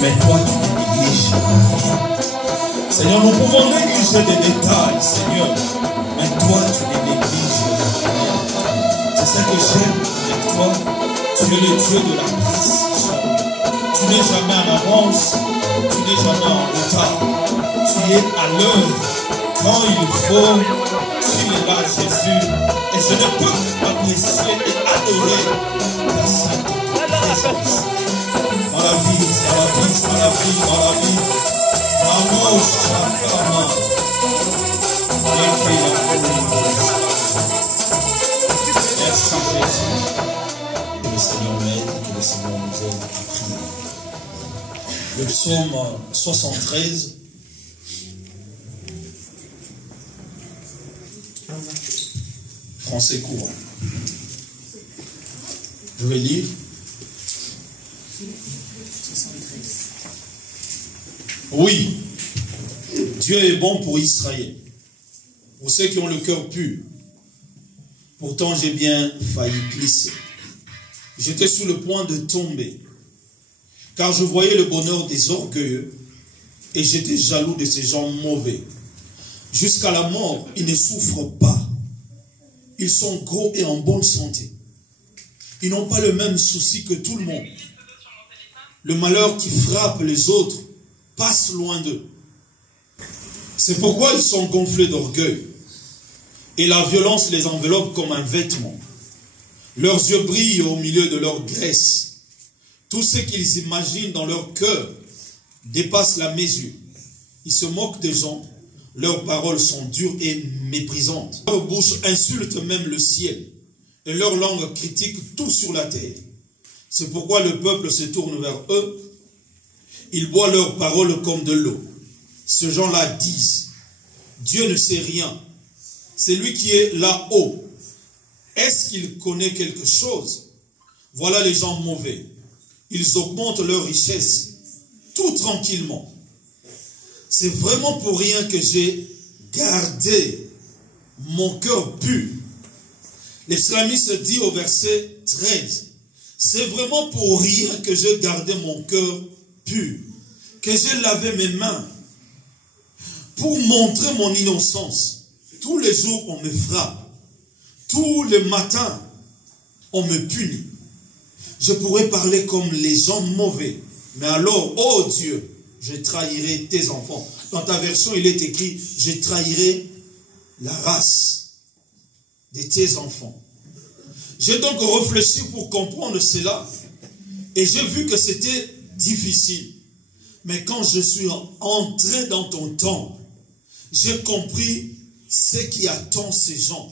Mais toi, tu ne négliges rien. Seigneur, nous pouvons négliger des détails, Seigneur. Mais toi, tu ne négliges rien. C'est ce que j'aime avec toi. Tu es le Dieu de la précision. Tu n'es jamais en avance. Tu n'es jamais en retard. Tu es à l'heure. Quand il faut, tu es là, Jésus. Et je ne peux qu'apprécier et adorer ta sainte présence. Dans la vie, dans la vie, dans la vie, dans la vie. Maman, chakama. Merci Jésus. Que le Seigneur m'aide, que le Seigneur nous aide à prier. Le psaume 73. Français courant. Je vais lire. 73. Oui, Dieu est bon pour Israël, pour ceux qui ont le cœur pur. Pourtant, j'ai bien failli glisser. J'étais sur le point de tomber, car je voyais le bonheur des orgueilleux et j'étais jaloux de ces gens mauvais. Jusqu'à la mort, ils ne souffrent pas. Ils sont gros et en bonne santé. Ils n'ont pas le même souci que tout le monde. Le malheur qui frappe les autres passe loin d'eux. C'est pourquoi ils sont gonflés d'orgueil. Et la violence les enveloppe comme un vêtement. Leurs yeux brillent au milieu de leur graisse. Tout ce qu'ils imaginent dans leur cœur dépasse la mesure. Ils se moquent des gens. Leurs paroles sont dures et méprisantes. Leur bouche insulte même le ciel. Et leur langue critique tout sur la terre. C'est pourquoi le peuple se tourne vers eux. Ils boivent leurs paroles comme de l'eau. Ces gens-là disent, Dieu ne sait rien. C'est lui qui est là-haut. Est-ce qu'il connaît quelque chose? Voilà les gens mauvais. Ils augmentent leur richesse tout tranquillement. C'est vraiment pour rien que j'ai gardé mon cœur pur. Les psalmistes dit au verset 13, c'est vraiment pour rien que j'ai gardé mon cœur pur, que j'ai lavé mes mains pour montrer mon innocence. Tous les jours, on me frappe. Tous les matins, on me punit. Je pourrais parler comme les gens mauvais. Mais alors, oh Dieu, je trahirai tes enfants. Dans ta version, il est écrit, je trahirai la race de tes enfants. J'ai donc réfléchi pour comprendre cela. Et j'ai vu que c'était difficile. Mais quand je suis entré dans ton temple, j'ai compris ce qui attend ces gens.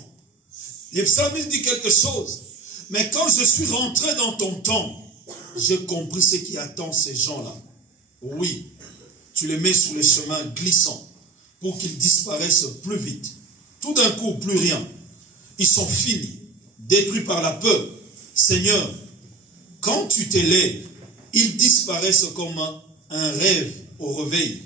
Les psalmistes disent quelque chose. Mais quand je suis rentré dans ton temple, j'ai compris ce qui attend ces gens-là. Oui, tu les mets sur les chemins glissants pour qu'ils disparaissent plus vite. Tout d'un coup, plus rien. Ils sont finis, détruits par la peur. Seigneur, quand tu t'élèves, ils disparaissent comme un rêve au réveil.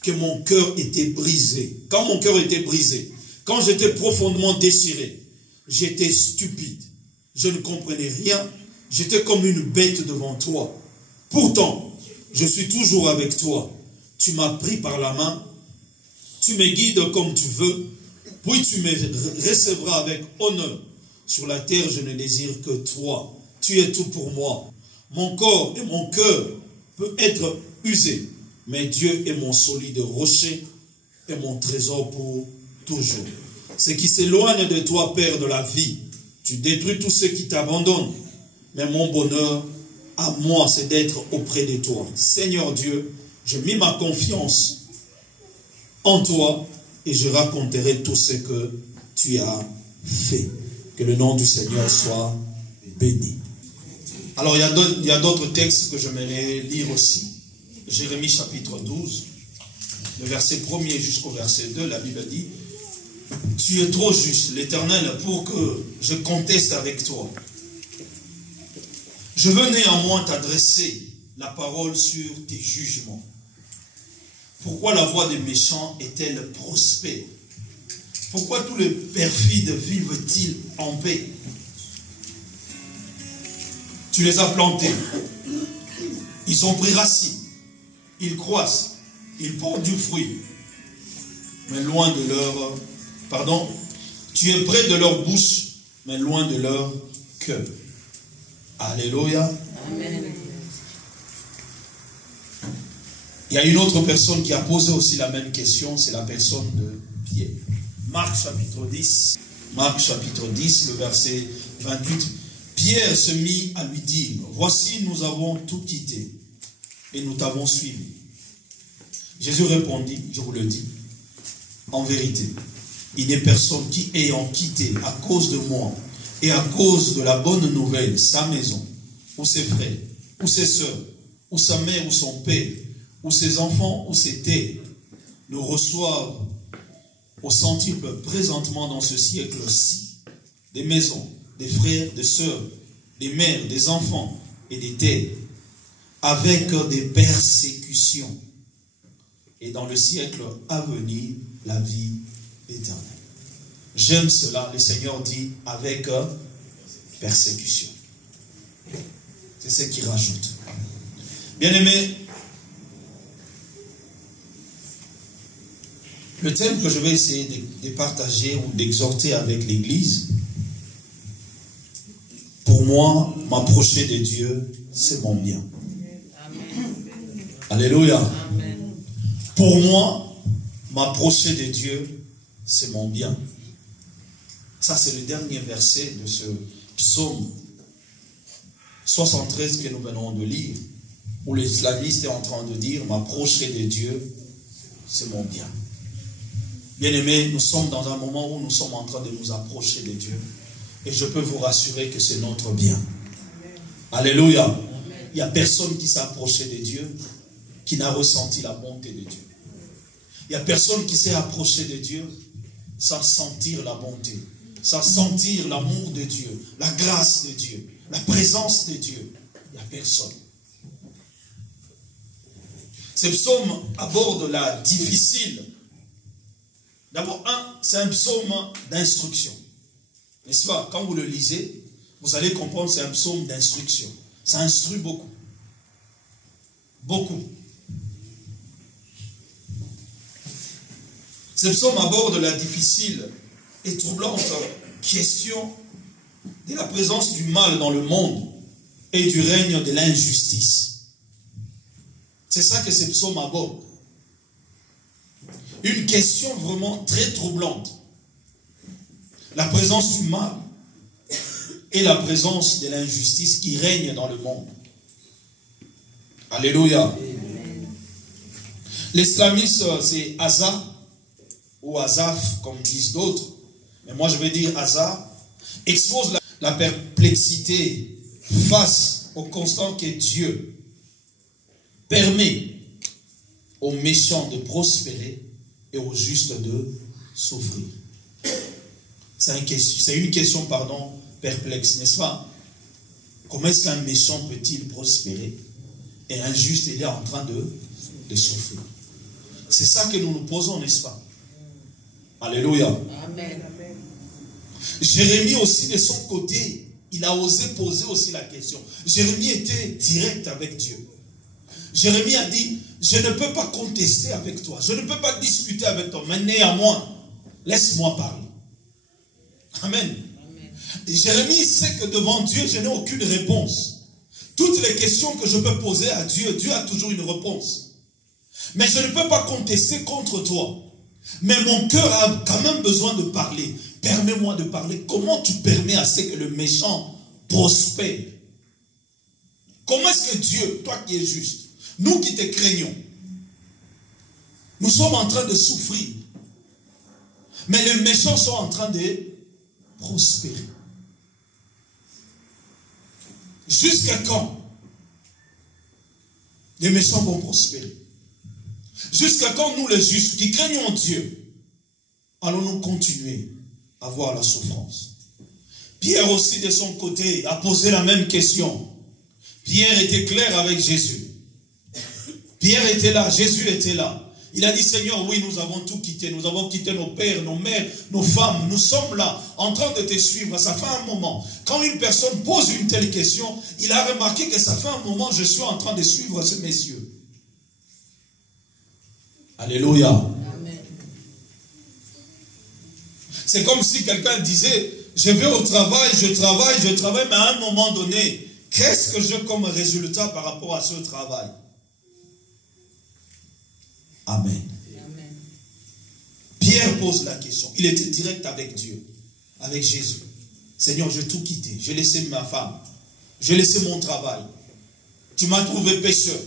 Que mon cœur était brisé. Quand mon cœur était brisé, quand j'étais profondément déchiré, j'étais stupide. Je ne comprenais rien. J'étais comme une bête devant toi. Pourtant, je suis toujours avec toi. Tu m'as pris par la main. Tu me guides comme tu veux. Puis tu me recevras avec honneur. Sur la terre, je ne désire que toi. Tu es tout pour moi. Mon corps et mon cœur peuvent être usés. Mais Dieu est mon solide rocher et mon trésor pour toujours. Ceux qui s'éloignent de toi perdent la vie. Tu détruis tous ceux qui t'abandonnent. Mais mon bonheur, à moi, c'est d'être auprès de toi. Seigneur Dieu, je mets ma confiance en toi et je raconterai tout ce que tu as fait. Que le nom du Seigneur soit béni. Alors, il y a d'autres textes que j'aimerais lire aussi. Jérémie chapitre 12, le verset 1er jusqu'au verset 2, la Bible dit, « Tu es trop juste, l'Éternel, pour que je conteste avec toi. Je veux néanmoins t'adresser la parole sur tes jugements. Pourquoi la voie des méchants est-elle prospère? Pourquoi tous les perfides vivent-ils en paix? Tu les as plantés, ils ont pris racine, ils croissent, ils portent du fruit, mais loin de leur... Pardon, tu es près de leur bouche, mais loin de leur cœur. Alléluia. Amen. Il y a une autre personne qui a posé aussi la même question, c'est la personne de Pierre. Marc chapitre 10, le verset 28. Pierre se mit à lui dire, voici nous avons tout quitté et nous t'avons suivi. Jésus répondit, je vous le dis, en vérité, il n'est personne qui ayant quitté à cause de moi et à cause de la bonne nouvelle sa maison, ou ses frères, ou ses sœurs, ou sa mère, ou son père, ou ses enfants, ou ses terres, nous reçoivent au centuple présentement dans ce siècle-ci, des maisons, des frères, des sœurs, des mères, des enfants et des terres, avec des persécutions. Et dans le siècle à venir, la vie éternelle. J'aime cela, le Seigneur dit, avec persécution. C'est ce qu'il rajoute. Bien-aimés, le thème que je vais essayer de partager ou d'exhorter avec l'Église, pour moi, m'approcher de Dieu, c'est mon bien. Amen. Alléluia. Amen. Pour moi, m'approcher de Dieu, c'est mon bien. Ça, c'est le dernier verset de ce psaume 73 que nous venons de lire, où l'islamiste est en train de dire, m'approcher de Dieu, c'est mon bien. Bien-aimés, nous sommes dans un moment où nous sommes en train de nous approcher de Dieu. Et je peux vous rassurer que c'est notre bien. Amen. Alléluia. Amen. Il n'y a personne qui s'est approché de Dieu qui n'a ressenti la bonté de Dieu. Il n'y a personne qui s'est approché de Dieu sans sentir la bonté, sans sentir l'amour de Dieu, la grâce de Dieu, la présence de Dieu. Il n'y a personne. Ce psaume aborde la difficile. D'abord, c'est un psaume d'instruction. N'est-ce pas? Quand vous le lisez, vous allez comprendre que c'est un psaume d'instruction. Ça instruit beaucoup. Beaucoup. Ce psaume aborde la difficile et troublante question de la présence du mal dans le monde et du règne de l'injustice. C'est ça que ce psaume aborde. Une question vraiment très troublante. La présence du mal et la présence de l'injustice qui règne dans le monde. Alléluia. L'islamisme, c'est Asa ou Asaph, comme disent d'autres. Mais moi, je vais dire Asa. Expose la perplexité face au constant que Dieu permet aux méchants de prospérer et aux justes de souffrir. C'est une question, perplexe, n'est-ce pas? Comment est-ce qu'un méchant peut-il prospérer et un juste, il est en train de souffrir? C'est ça que nous nous posons, n'est-ce pas? Alléluia. Amen. Jérémie aussi, de son côté, il a osé poser aussi la question. Jérémie était direct avec Dieu. Jérémie a dit, je ne peux pas contester avec toi, je ne peux pas discuter avec toi, mais néanmoins, laisse-moi parler. Amen. Amen. Jérémie sait que devant Dieu, je n'ai aucune réponse. Toutes les questions que je peux poser à Dieu, Dieu a toujours une réponse. Mais je ne peux pas contester contre toi. Mais mon cœur a quand même besoin de parler. Permets-moi de parler. Comment tu permets à ce que le méchant prospère? Comment est-ce que Dieu, toi qui es juste, nous qui te craignons, nous sommes en train de souffrir, mais les méchants sont en train de prospérer? Jusqu'à quand les méchants vont prospérer? Jusqu'à quand nous les justes qui craignons Dieu allons-nous continuer à voir la souffrance? Pierre aussi de son côté a posé la même question. Pierre était clair avec Jésus. Pierre était là, Jésus était là. Il a dit, Seigneur, oui, nous avons tout quitté. Nous avons quitté nos pères, nos mères, nos femmes. Nous sommes là, en train de te suivre. Ça fait un moment. Quand une personne pose une telle question, il a remarqué que ça fait un moment, je suis en train de suivre ces messieurs. Alléluia. Amen. C'est comme si quelqu'un disait, je vais au travail, je travaille, mais à un moment donné, qu'est-ce que j'ai comme résultat par rapport à ce travail? Amen. Amen. Pierre pose la question. Il était direct avec Dieu, avec Jésus. Seigneur, j'ai tout quitté. J'ai laissé ma femme. J'ai laissé mon travail. Tu m'as trouvé pécheur.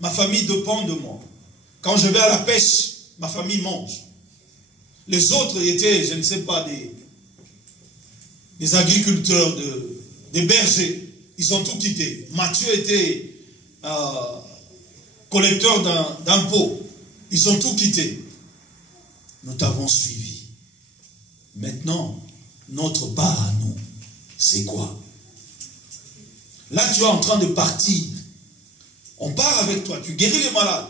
Ma famille dépend de moi. Quand je vais à la pêche, ma famille mange. Les autres étaient, je ne sais pas, des agriculteurs, des bergers. Ils ont tout quitté. Matthieu était collecteur d'impôts. Ils ont tout quitté. Nous t'avons suivi. Maintenant, notre part à nous, c'est quoi? Là, tu es en train de partir. On part avec toi. Tu guéris les malades.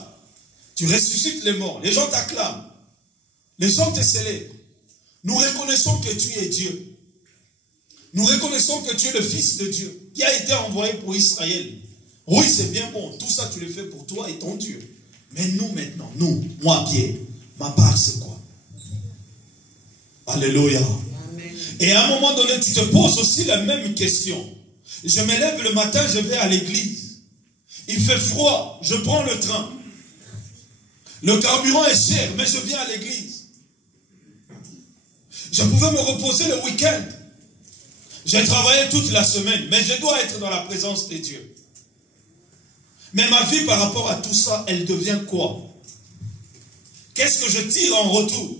Tu ressuscites les morts. Les gens t'acclament. Les gens te célèbrent. Nous reconnaissons que tu es Dieu. Nous reconnaissons que tu es le Fils de Dieu qui a été envoyé pour Israël. Oui, c'est bien bon. Tout ça, tu le fais pour toi et ton Dieu. Mais nous, maintenant, moi, Pierre, ma part, c'est quoi? Alléluia. Amen. Et à un moment donné, tu te poses aussi la même question. Je me lève le matin, je vais à l'église. Il fait froid, je prends le train. Le carburant est cher, mais je viens à l'église. Je pouvais me reposer le week-end. J'ai travaillé toute la semaine, mais je dois être dans la présence de Dieu. Mais ma vie par rapport à tout ça, elle devient quoi? Qu'est-ce que je tire en retour?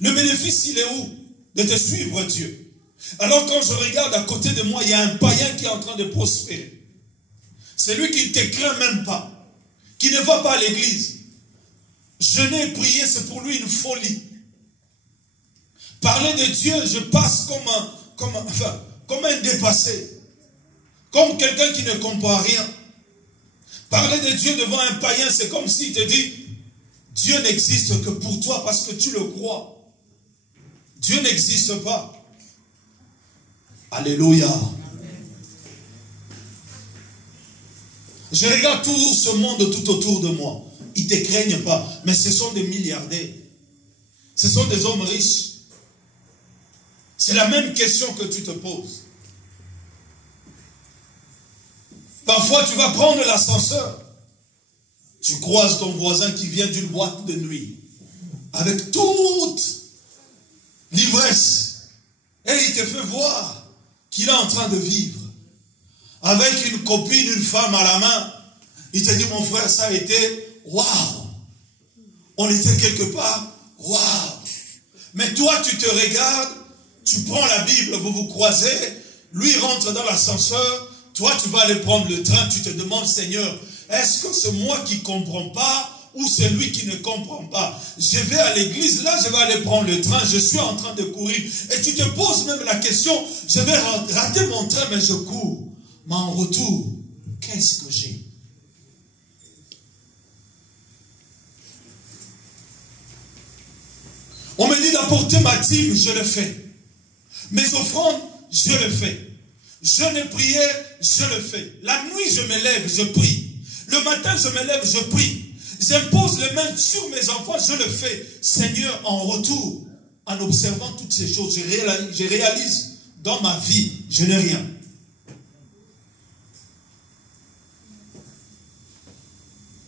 Le bénéfice, il est où? De te suivre, Dieu. Alors quand je regarde à côté de moi, il y a un païen qui est en train de prospérer. C'est lui qui ne te craint même pas, qui ne va pas à l'église. Jeûner et prier, c'est pour lui une folie. Parler de Dieu, je passe comme un dépassé. Comme quelqu'un qui ne comprend rien. Parler de Dieu devant un païen, c'est comme s'il te dit, Dieu n'existe que pour toi parce que tu le crois. Dieu n'existe pas. Alléluia. Je regarde tout ce monde tout autour de moi. Ils ne te craignent pas. Mais ce sont des milliardaires. Ce sont des hommes riches. C'est la même question que tu te poses. Parfois, tu vas prendre l'ascenseur. Tu croises ton voisin qui vient d'une boîte de nuit. Avec toute l'ivresse. Et il te fait voir qu'il est en train de vivre. Avec une copine, une femme à la main. Il te dit, mon frère, ça a été waouh. On était quelque part, waouh. Mais toi, tu te regardes, tu prends la Bible, vous vous croisez, lui rentre dans l'ascenseur, toi, tu vas aller prendre le train, tu te demandes, Seigneur, est-ce que c'est moi qui ne comprends pas ou c'est lui qui ne comprend pas? Je vais à l'église, là, je vais aller prendre le train, je suis en train de courir. Et tu te poses même la question, je vais rater mon train, mais je cours. Mais en retour, qu'est-ce que j'ai? On me dit d'apporter ma dîme, je le fais. Mes offrandes, je le fais. Jeûne et prière, je le fais. La nuit, je me lève, je prie. Le matin, je me lève, je prie. J'impose les mains sur mes enfants, je le fais. Seigneur, en retour, en observant toutes ces choses, je réalise dans ma vie, je n'ai rien.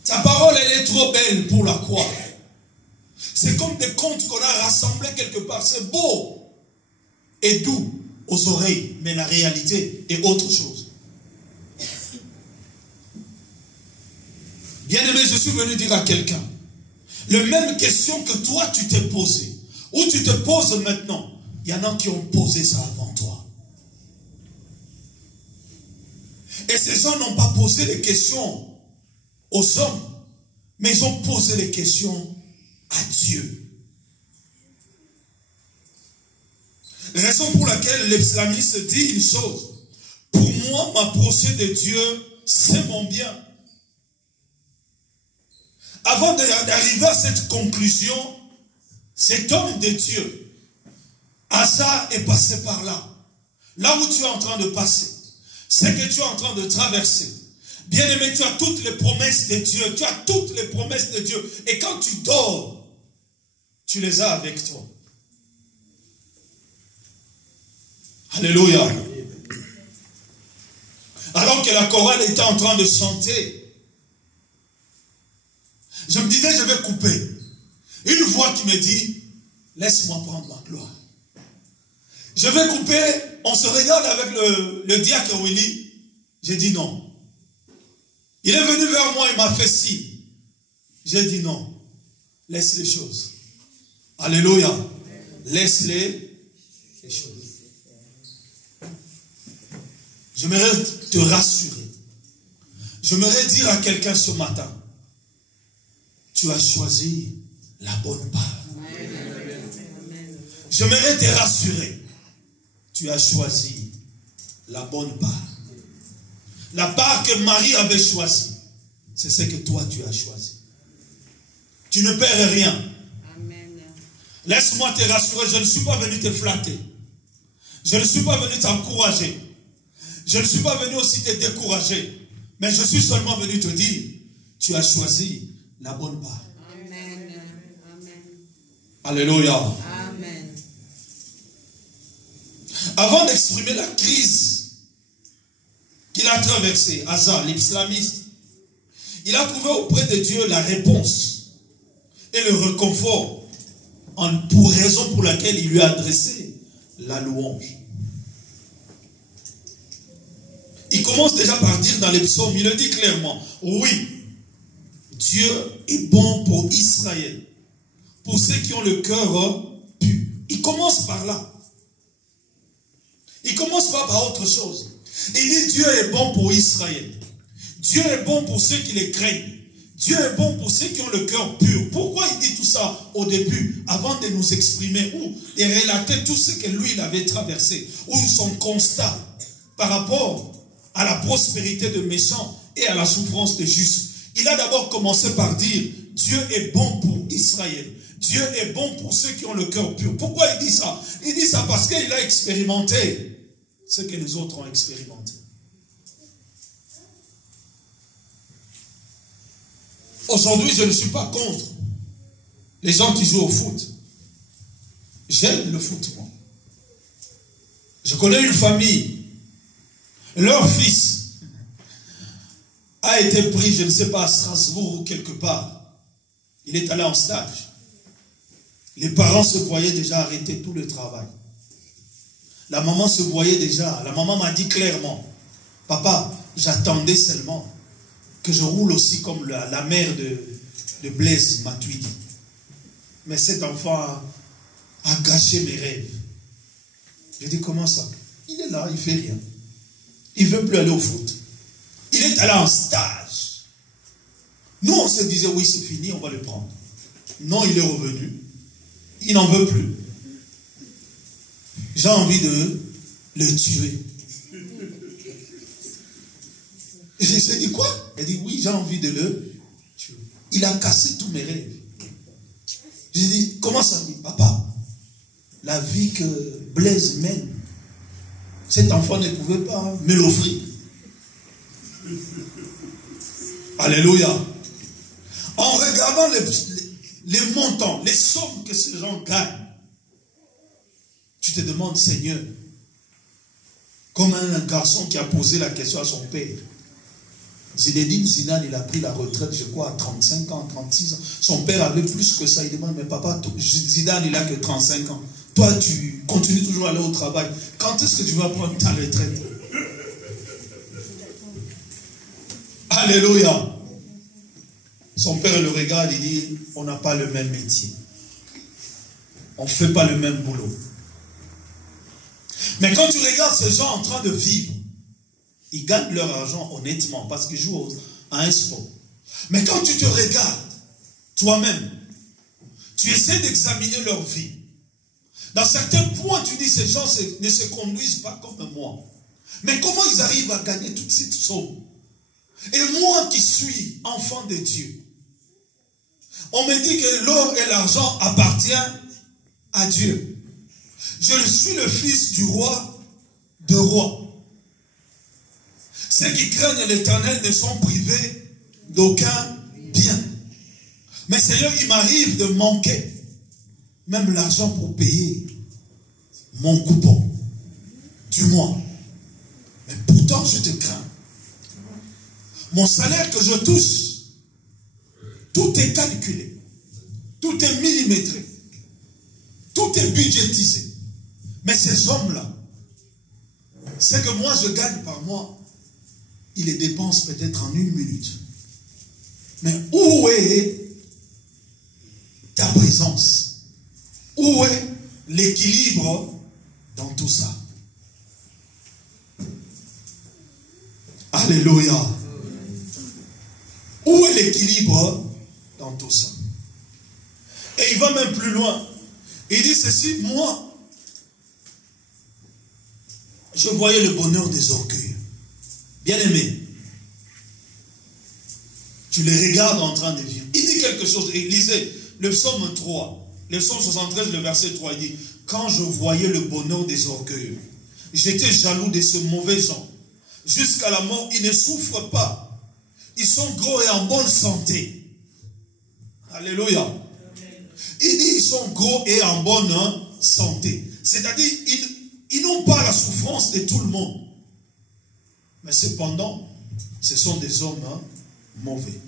Ta parole, elle est trop belle pour la croire. C'est comme des contes qu'on a rassemblés quelque part. C'est beau et doux aux oreilles, mais la réalité est autre chose. Bien-aimé, je suis venu dire à quelqu'un, la même question que toi tu t'es posée, ou tu te poses maintenant, il y en a qui ont posé ça avant toi. Et ces gens n'ont pas posé les questions aux hommes, mais ils ont posé les questions à Dieu. Raison pour laquelle l'islamiste dit une chose. Pour moi, m'approcher de Dieu, c'est mon bien. Avant d'arriver à cette conclusion, cet homme de Dieu, Asa est passé par là. Là où tu es en train de passer, c'est que tu es en train de traverser. Bien-aimé, tu as toutes les promesses de Dieu. Tu as toutes les promesses de Dieu. Et quand tu dors, tu les as avec toi. Alléluia. Alors que la chorale était en train de chanter, je me disais, je vais couper. Une voix qui me dit, laisse-moi prendre ma gloire. Je vais couper, on se regarde avec le diacre Willy. J'ai dit non. Il est venu vers moi, il m'a fait si. J'ai dit non. Laisse les choses. Alléluia. Laisse les choses. J'aimerais te rassurer. J'aimerais dire à quelqu'un ce matin, tu as choisi la bonne part. J'aimerais te rassurer. Tu as choisi la bonne part. La part que Marie avait choisie, c'est ce que toi tu as choisi. Tu ne perds rien. Laisse-moi te rassurer, je ne suis pas venu te flatter. Je ne suis pas venu t'encourager. Je ne suis pas venu aussi te décourager. Mais je suis seulement venu te dire, tu as choisi la bonne part. Amen. Amen. Alléluia. Amen. Avant d'exprimer la crise qu'il a traversée, Asa, l'islamiste, il a trouvé auprès de Dieu la réponse et le réconfort pour raison pour laquelle il lui a adressé la louange. Il commence déjà par dire dans les psaumes, il le dit clairement, oui, Dieu est bon pour Israël, pour ceux qui ont le cœur pur. Il commence par là. Il commence pas par autre chose. Il dit Dieu est bon pour Israël. Dieu est bon pour ceux qui les craignent. Dieu est bon pour ceux qui ont le cœur pur. Pourquoi il dit tout ça au début, avant de nous exprimer ou de relater tout ce que lui il avait traversé, ou son constat par rapport à la prospérité de méchants et à la souffrance des justes. Il a d'abord commencé par dire Dieu est bon pour Israël. Dieu est bon pour ceux qui ont le cœur pur. Pourquoi il dit ça? Il dit ça parce qu'il a expérimenté ce que les autres ont expérimenté. Aujourd'hui, je ne suis pas contre les gens qui jouent au foot. J'aime le foot, moi. Je connais une famille. Leur fils a été pris, je ne sais pas, à Strasbourg ou quelque part. Il est allé en stage. Les parents se voyaient déjà arrêter tout le travail. La maman se voyait déjà. La maman m'a dit clairement, papa, j'attendais seulement que je roule aussi comme la mère de Blaise Matuidi. Mais cet enfant a gâché mes rêves. Je dis, comment ça? Il est là, il ne fait rien. Il ne veut plus aller au foot. Il est allé en stage. Nous, on se disait, oui, c'est fini, on va le prendre. Non, il est revenu. Il n'en veut plus. J'ai envie de le tuer. Et je lui ai dit, quoi? Elle dit, oui, j'ai envie de le tuer. Il a cassé tous mes rêves. J'ai dit, comment ça? Il dit, papa, la vie que Blaise mène, cet enfant ne pouvait pas me l'offrir. Alléluia. En regardant les montants, les sommes que ces gens gagnent, tu te demandes, Seigneur, comme un garçon qui a posé la question à son père. Zinedine Zidane, il a pris la retraite, je crois, à 35 ans, 36 ans. Son père avait plus que ça. Il demande, mais papa, Zidane, il a que 35 ans. Toi, tu continues toujours à aller au travail. Quand est-ce que tu vas prendre ta retraite? Alléluia. Son père le regarde, il dit, on n'a pas le même métier. On ne fait pas le même boulot. Mais quand tu regardes ces gens en train de vivre, ils gagnent leur argent honnêtement parce qu'ils jouent à un sport. Mais quand tu te regardes, toi-même, tu essaies d'examiner leur vie. Dans certains points, tu dis, ces gens ne se conduisent pas comme moi. Mais comment ils arrivent à gagner toute cette somme? Et moi qui suis enfant de Dieu, on me dit que l'or et l'argent appartiennent à Dieu. Je suis le fils du roi de rois. Ceux qui craignent l'Éternel ne sont privés d'aucun bien. Mais Seigneur, il m'arrive de manquer même l'argent pour payer mon coupon du mois. Mais pourtant, je te crains. Mon salaire que je touche, tout est calculé. Tout est millimétré. Tout est budgétisé. Mais ces hommes-là, ce que moi je gagne par mois, ils les dépensent peut-être en 1 minute. Mais où est ta présence? Où est l'équilibre dans tout ça? Alléluia. Où est l'équilibre dans tout ça? Et il va même plus loin. Il dit ceci, moi, je voyais le bonheur des orgueilleux. Bien-aimé, tu les regardes en train de vivre. Il dit quelque chose, et lisez le psaume 3, le psaume 73, le verset 3, il dit, quand je voyais le bonheur des orgueilleux, j'étais jaloux de ce mauvais gens. Jusqu'à la mort, ils ne souffrent pas. Ils sont gros et en bonne santé. Alléluia. Il dit, ils sont gros et en bonne santé. C'est-à-dire, ils n'ont pas la souffrance de tout le monde. Mais cependant, ce sont des hommes mauvais.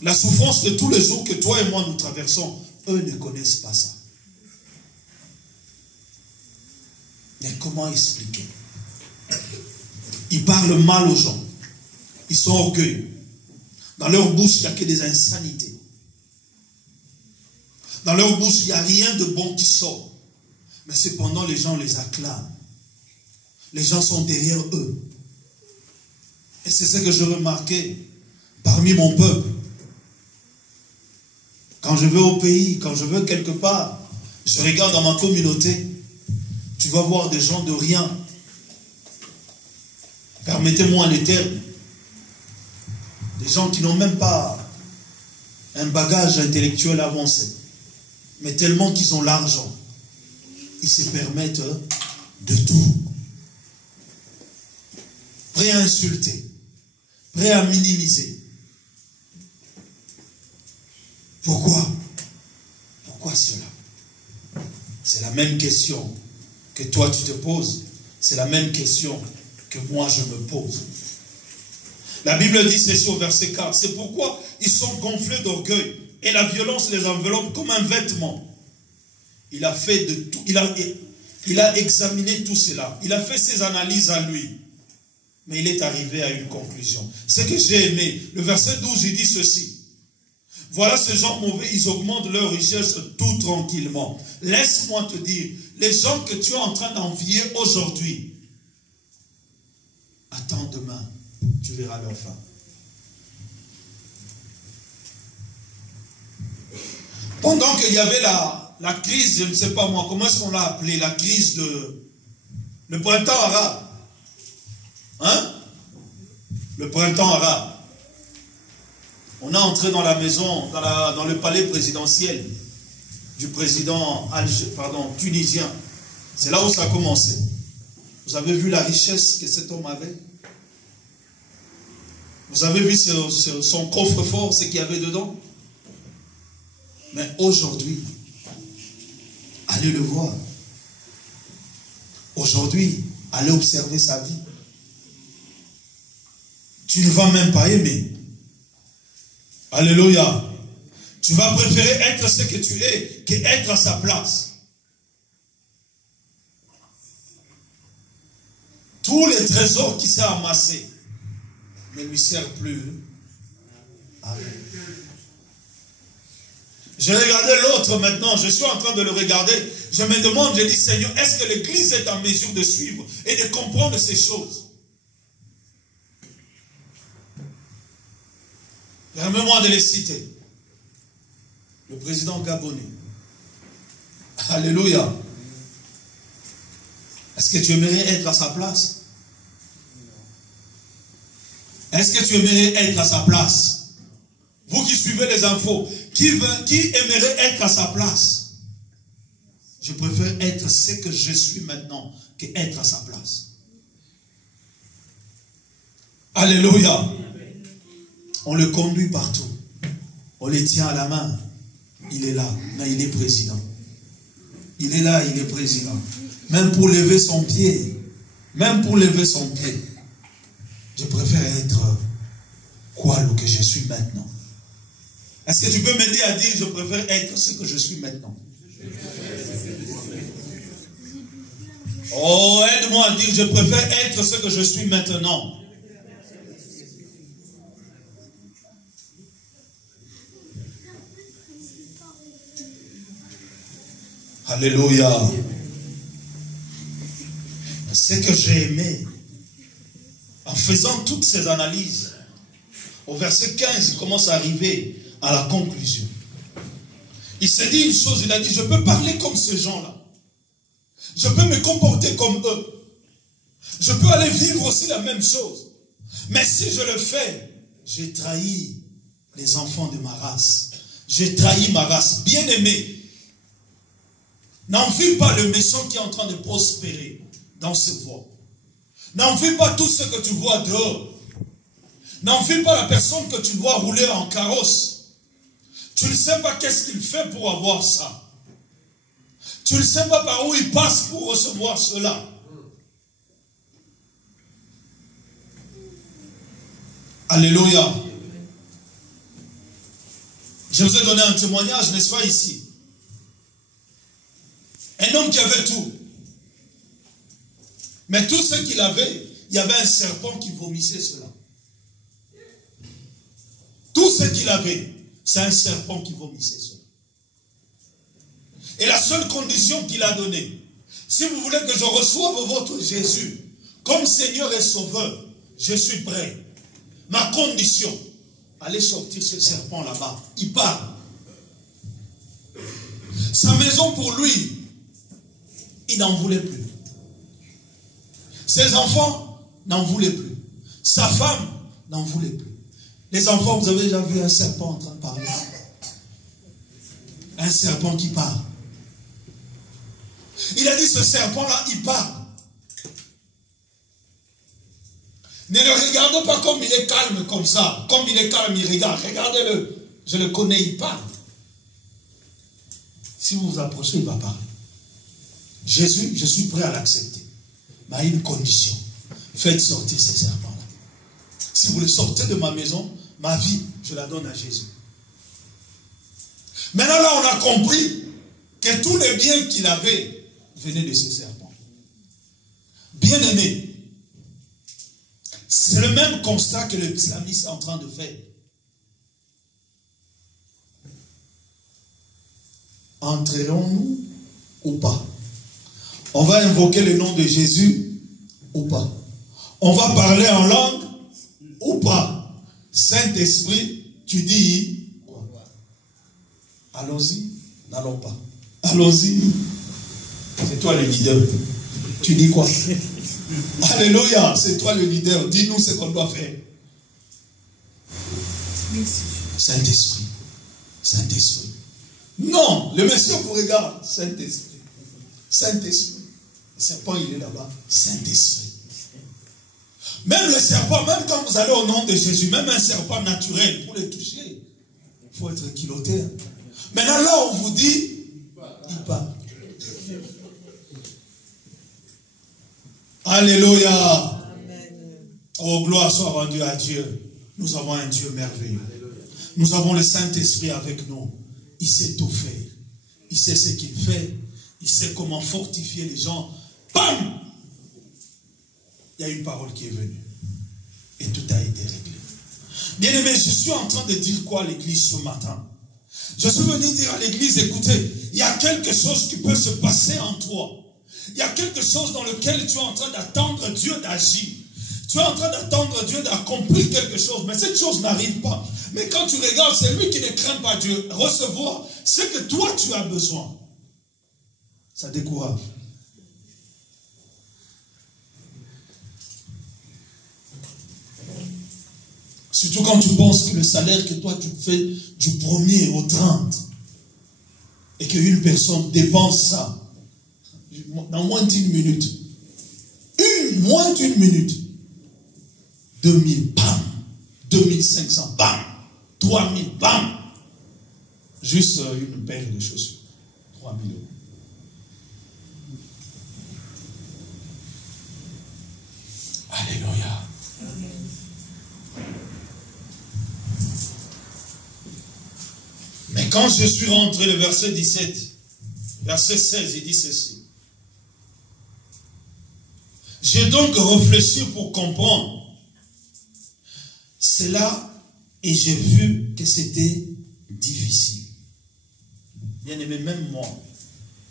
La souffrance de tous les jours que toi et moi nous traversons, eux ne connaissent pas ça. Mais comment expliquer? Ils parlent mal aux gens. Ils sont orgueilleux. Dans leur bouche, il n'y a que des insanités. Dans leur bouche, il n'y a rien de bon qui sort. Mais cependant, les gens les acclament. Les gens sont derrière eux. Et c'est ce que je remarquais parmi mon peuple. Quand je vais au pays, quand je vais quelque part, je regarde dans ma communauté, tu vas voir des gens de rien. Permettez-moi les termes. Des gens qui n'ont même pas un bagage intellectuel avancé. Mais tellement qu'ils ont l'argent, ils se permettent de tout. Prêts à insulter, prêts à minimiser. Pourquoi? Pourquoi cela? C'est la même question que toi tu te poses. C'est la même question que moi je me pose. La Bible dit ceci au verset 4. C'est pourquoi ils sont gonflés d'orgueil et la violence les enveloppe comme un vêtement. Il a fait de tout, il a examiné tout cela. Il a fait ses analyses à lui. Mais il est arrivé à une conclusion. Ce que j'ai aimé, le verset 12, il dit ceci. Voilà ces gens mauvais, ils augmentent leur richesse tout tranquillement. Laisse-moi te dire, les gens que tu es en train d'envier aujourd'hui, attends demain, tu verras leur fin. Pendant qu'il y avait la crise, je ne sais pas moi, comment est-ce qu'on l'a appelé, la crise de le printemps arabe. Hein? Le printemps arabe. On est entré dans la maison, dans le palais présidentiel du président tunisien. C'est là où ça a commencé. Vous avez vu la richesse que cet homme avait? Vous avez vu son coffre-fort, ce qu'il y avait dedans? Mais aujourd'hui, allez le voir. Aujourd'hui, allez observer sa vie. Tu ne vas même pas aimer. Alléluia. Tu vas préférer être ce que tu es qu'être à sa place. Tous les trésors qu'il s'est amassés ne lui servent plus. Amen. Je regardais l'autre maintenant, je suis en train de le regarder. Je me demande, je dis, Seigneur, est-ce que l'Église est en mesure de suivre et de comprendre ces choses? Permets-moi de les citer. Le président gabonais. Alléluia. Est-ce que tu aimerais être à sa place? Est-ce que tu aimerais être à sa place? Vous qui suivez les infos, qui aimerait être à sa place? Je préfère être ce que je suis maintenant que être à sa place. Alléluia. On le conduit partout. On le tient à la main. Il est là. Non, il est président. Il est là, il est président. Même pour lever son pied. Même pour lever son pied. Je préfère être quoi que je suis maintenant. Est-ce que tu peux m'aider à dire je préfère être ce que je suis maintenant? Oh, aide-moi à dire je préfère être ce que je suis maintenant. Alléluia. Ce que j'ai aimé, en faisant toutes ces analyses, au verset 15, il commence à arriver à la conclusion. Il s'est dit une chose, il a dit, je peux parler comme ces gens-là. Je peux me comporter comme eux. Je peux aller vivre aussi la même chose. Mais si je le fais, j'ai trahi les enfants de ma race. J'ai trahi ma race. Bien-aimé, n'envie pas le méchant qui est en train de prospérer dans ce voie. N'envie pas tout ce que tu vois dehors. N'envie pas la personne que tu vois rouler en carrosse. Tu ne sais pas qu'est-ce qu'il fait pour avoir ça. Tu ne sais pas par où il passe pour recevoir cela. Alléluia. Je vous ai donné un témoignage, n'est-ce pas, ici. Un homme qui avait tout. Mais tout ce qu'il avait, il y avait un serpent qui vomissait cela. Tout ce qu'il avait, c'est un serpent qui vomissait cela. Et la seule condition qu'il a donnée, si vous voulez que je reçoive votre Jésus comme Seigneur et Sauveur, je suis prêt. Ma condition, allez sortir ce serpent là-bas. Il part. Sa maison pour lui, il n'en voulait plus. Ses enfants n'en voulaient plus. Sa femme n'en voulait plus. Les enfants, vous avez déjà vu un serpent en train de parler? Un serpent qui parle. Il a dit, ce serpent-là, il parle. Ne le regardez pas comme il est calme comme ça. Comme il est calme, il regarde. Regardez-le. Je le connais, il parle. Si vous vous approchez, il va parler. Jésus, je suis prêt à l'accepter. Mais à une condition. Faites sortir ces serpents-là. Si vous le sortez de ma maison, ma vie, je la donne à Jésus. Maintenant là, on a compris que tous les biens qu'il avait venaient de ces serpents. Bien-aimé, c'est le même constat que le psalmiste est en train de faire. Entrerons-nous ou pas? On va invoquer le nom de Jésus ou pas? On va parler en langue ou pas? Saint-Esprit, tu dis quoi? Allons-y, n'allons pas. Allons-y. C'est toi le leader. Tu dis quoi? Alléluia, c'est toi le leader. Dis-nous ce qu'on doit faire. Saint-Esprit. Saint-Esprit. Non, le monsieur vous regarde. Saint-Esprit. Saint-Esprit. Le serpent, il est là-bas. Saint-Esprit. Même le serpent, même quand vous allez au nom de Jésus, même un serpent naturel, pour le toucher, il faut être culotté. Maintenant, là, on vous dit, il parle. Alléluia. Amen. Oh, gloire soit rendue à Dieu. Nous avons un Dieu merveilleux. Nous avons le Saint-Esprit avec nous. Il sait tout faire. Il sait ce qu'il fait. Il sait comment fortifier les gens. Bam! Il y a une parole qui est venue. Et tout a été réglé. Bien-aimé, je suis en train de dire quoi à l'église ce matin? Je suis venu dire à l'église, écoutez, il y a quelque chose qui peut se passer en toi. Il y a quelque chose dans lequel tu es en train d'attendre Dieu d'agir. Tu es en train d'attendre Dieu d'accomplir quelque chose, mais cette chose n'arrive pas. Mais quand tu regardes, c'est lui qui ne craint pas Dieu. Recevoir ce que toi tu as besoin. Ça décourage. Surtout quand tu penses que le salaire que toi tu fais du 1er au 30 et qu'une personne dépense ça dans moins d'une minute. Moins d'une minute. 2000, bam. 2500, bam. 3000, bam. Juste une paire de chaussures. 3000 euros. Alléluia. Mais quand je suis rentré, le verset 17, verset 16, il dit ceci. J'ai donc réfléchi pour comprendre cela et j'ai vu que c'était difficile. Bien aimé, même moi,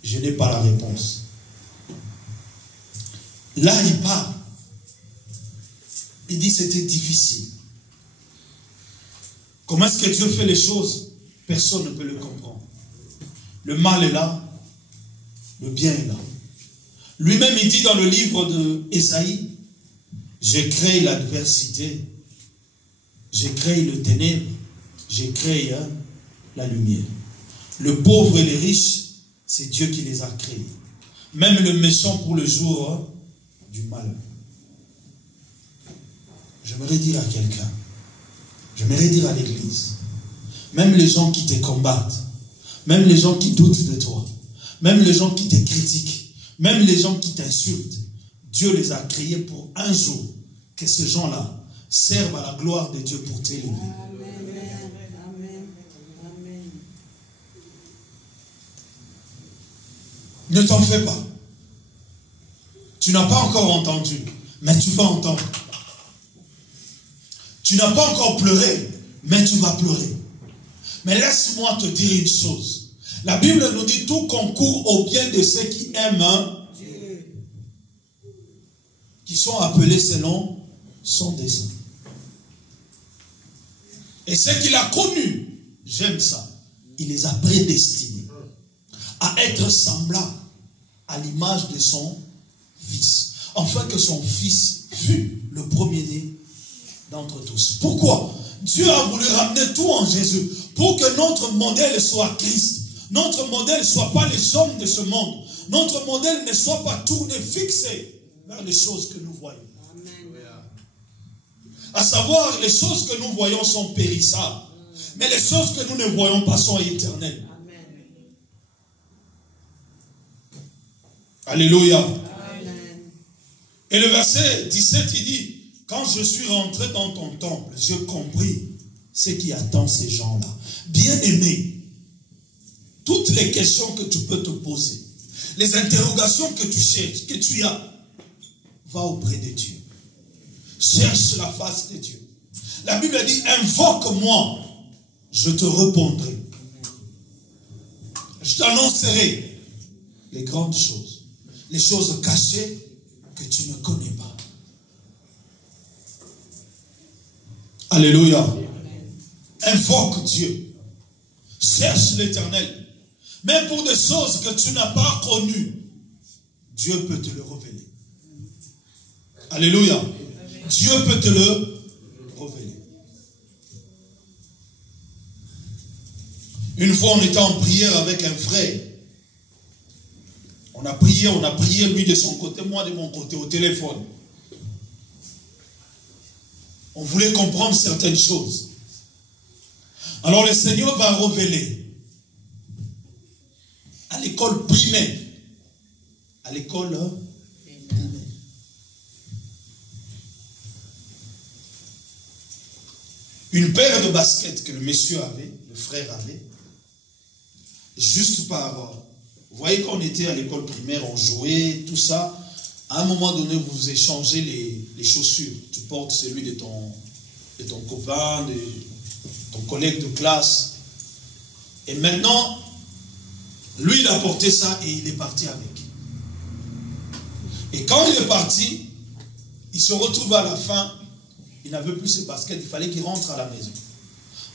je n'ai pas la réponse. Là, il parle. Il dit c'était difficile. Comment est-ce que Dieu fait les choses? Personne ne peut le comprendre. Le mal est là, le bien est là. Lui-même, il dit dans le livre d'Ésaïe, j'ai créé l'adversité, j'ai créé le ténèbre, j'ai créé la lumière. Le pauvre et les riches, c'est Dieu qui les a créés. Même le méchant pour le jour du malheur. J'aimerais dire à quelqu'un, j'aimerais dire à l'église, même les gens qui te combattent, même les gens qui doutent de toi, même les gens qui te critiquent, même les gens qui t'insultent, Dieu les a créés pour un jour que ces gens-là servent à la gloire de Dieu pour t'élever. Ne t'en fais pas. Tu n'as pas encore entendu, mais tu vas entendre. Tu n'as pas encore pleuré, mais tu vas pleurer. Mais laisse-moi te dire une chose. La Bible nous dit tout concourt au bien de ceux qui aiment Dieu, qui sont appelés selon son dessein. Et ceux qu'il a connus, j'aime ça, il les a prédestinés à être semblables à l'image de son Fils, afin que son Fils fût le premier-né d'entre tous. Pourquoi? Dieu a voulu ramener tout en Jésus pour que notre modèle soit Christ. Notre modèle ne soit pas les hommes de ce monde. Notre modèle ne soit pas tourné, fixé vers les choses que nous voyons. Amen. À savoir, les choses que nous voyons sont périssables, mais les choses que nous ne voyons pas sont éternelles. Amen. Alléluia. Amen. Et le verset 17, il dit, quand je suis rentré dans ton temple, j'ai compris ce qui attend ces gens-là. Bien-aimé, toutes les questions que tu peux te poser, les interrogations que tu cherches, que tu as, va auprès de Dieu. Cherche la face de Dieu. La Bible dit, invoque-moi, je te répondrai. Je t'annoncerai les grandes choses, les choses cachées que tu ne connais pas. Alléluia. Invoque Dieu. Cherche l'Éternel. Même pour des choses que tu n'as pas connues, Dieu peut te le révéler. Alléluia. Dieu peut te le révéler. Une fois, on était en prière avec un frère. On a prié, lui de son côté, moi de mon côté, au téléphone. On voulait comprendre certaines choses. Alors le Seigneur va révéler à l'école primaire. À l'école primaire. Une paire de baskets que le monsieur avait, le frère avait, juste par... Vous voyez, quand on était à l'école primaire, on jouait, tout ça. À un moment donné, vous échangez les chaussures. Tu portes celui de ton copain, de ton collègue de classe. Et maintenant, lui, il a porté ça et il est parti avec. Et quand il est parti, il se retrouve à la fin, il n'avait plus ses baskets, il fallait qu'il rentre à la maison.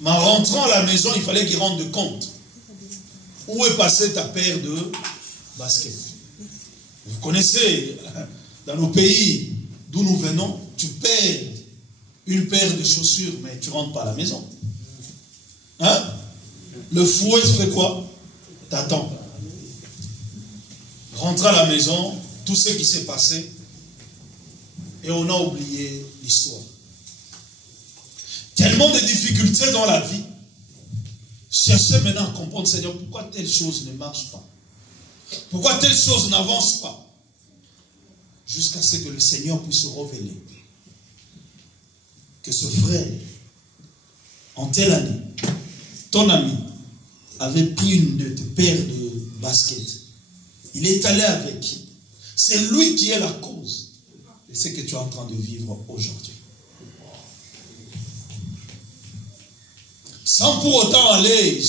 Mais en rentrant à la maison, il fallait qu'il rende compte. Où est passée ta paire de baskets? Vous connaissez, dans nos pays d'où nous venons, tu perds une paire de chaussures, mais tu ne rentres pas à la maison. Hein? Le fouet fait quoi? T'attends. Rentre à la maison, tout ce qui s'est passé, et on a oublié l'histoire. tellement de difficultés dans la vie. Cherchez maintenant à comprendre, Seigneur, pourquoi telle chose ne marche pas. Pourquoi telle chose n'avance pas. Jusqu'à ce que le Seigneur puisse se révéler. Que ce frère, en telle année, ton ami, avait pris une paire de baskets. Il est allé avec. C'est lui qui est la cause de ce que tu es en train de vivre aujourd'hui. Sans pour autant aller,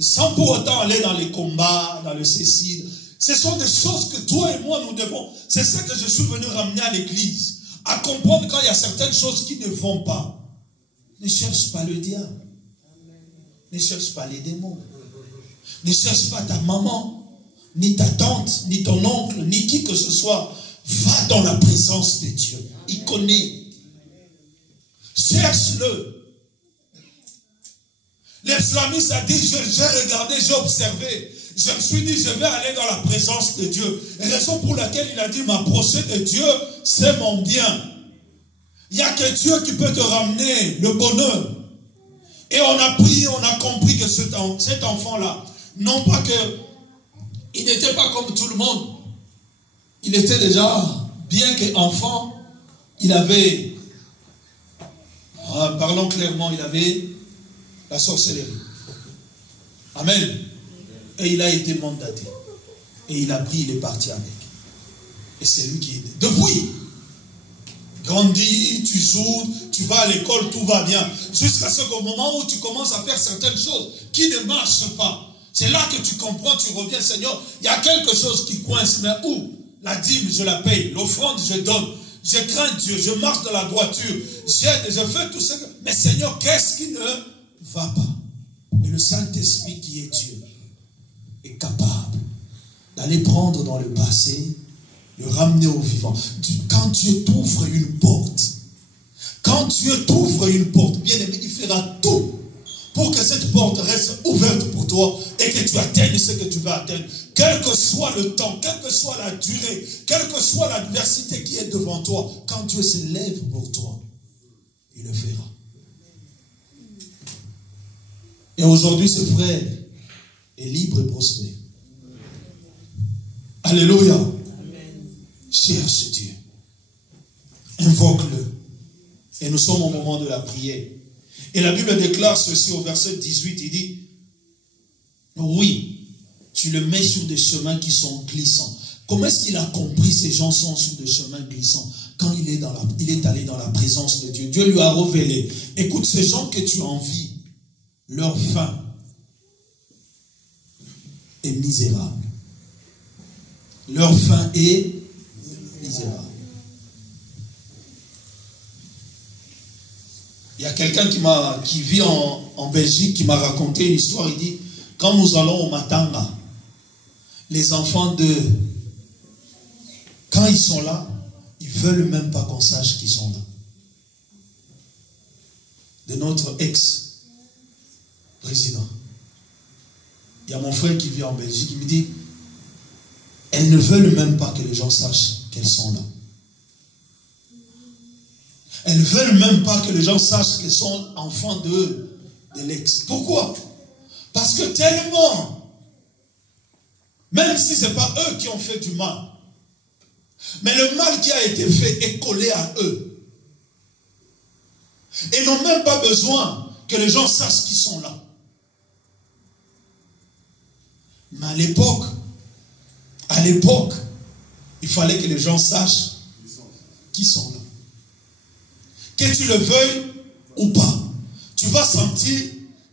sans pour autant aller dans les combats, dans le suicide. Ce sont des choses que toi et moi nous devons. C'est ça que je suis venu ramener à l'église. À comprendre quand il y a certaines choses qui ne vont pas. Ne cherche pas le diable. Ne cherche pas les démons. Ne cherche pas ta maman, ni ta tante, ni ton oncle, ni qui que ce soit. Va dans la présence de Dieu. Il connaît. Cherche-le. Les flamistes a dit, j'ai regardé, j'ai observé. Je me suis dit, je vais aller dans la présence de Dieu. Et raison pour laquelle il a dit, m'approcher de Dieu, c'est mon bien. Il n'y a que Dieu qui peut te ramener le bonheur. Et on a prié, on a compris que cet enfant-là, non pas que, il n'était pas comme tout le monde. Il était déjà, bien qu'enfant, il avait, parlons clairement, il avait la sorcellerie. Amen. Et il a été mandaté. Et il a pris, il est parti avec. Et c'est lui qui est. Depuis, grandis, tu joues, tu vas à l'école, tout va bien. Jusqu'à ce qu'au moment où tu commences à faire certaines choses qui ne marchent pas, c'est là que tu comprends, tu reviens, Seigneur, il y a quelque chose qui coince, mais où? La dîme, je la paye. L'offrande, je donne. Je crains Dieu, je marche dans la droiture. J'aide, je fais tout ce que... Mais Seigneur, qu'est-ce qui ne va pas? Et le Saint-Esprit qui est Dieu est capable d'aller prendre dans le passé, le ramener au vivant. Quand Dieu t'ouvre une porte, bien aimé, il fera tout pour que cette porte reste ouverte pour toi et que tu atteignes ce que tu veux atteindre. Quel que soit le temps, quelle que soit la durée, quelle que soit l'adversité qui est devant toi, quand Dieu se lève pour toi, il le fera. Et aujourd'hui, ce frère est libre et prospère. Alléluia. Amen. Cherche Dieu. Invoque-le. Et nous sommes au moment de la prière. Et la Bible déclare ceci au verset 18. Il dit, oui, tu le mets sur des chemins qui sont glissants. Comment est-ce qu'il a compris ces gens sont sur des chemins glissants? Quand il est allé dans la présence de Dieu. Dieu lui a révélé. Écoute, ces gens que tu envies, leur fin est misérable. Leur fin est misérable. Il y a quelqu'un qui vit en Belgique qui m'a raconté une histoire. Il dit, quand nous allons au Matanga, les enfants quand ils sont là, ils ne veulent même pas qu'on sache qu'ils sont là. De notre ex-président. Il y a mon frère qui vit en Belgique, il me dit, elles ne veulent même pas que les gens sachent qu'elles sont là. Elles ne veulent même pas que les gens sachent qu'elles sont enfants de l'ex. Pourquoi? Parce que tellement, même si ce n'est pas eux qui ont fait du mal, mais le mal qui a été fait est collé à eux. Et n'ont même pas besoin que les gens sachent qu'ils sont là. Mais à l'époque, il fallait que les gens sachent qui sont là. Que tu le veuilles ou pas, tu vas sentir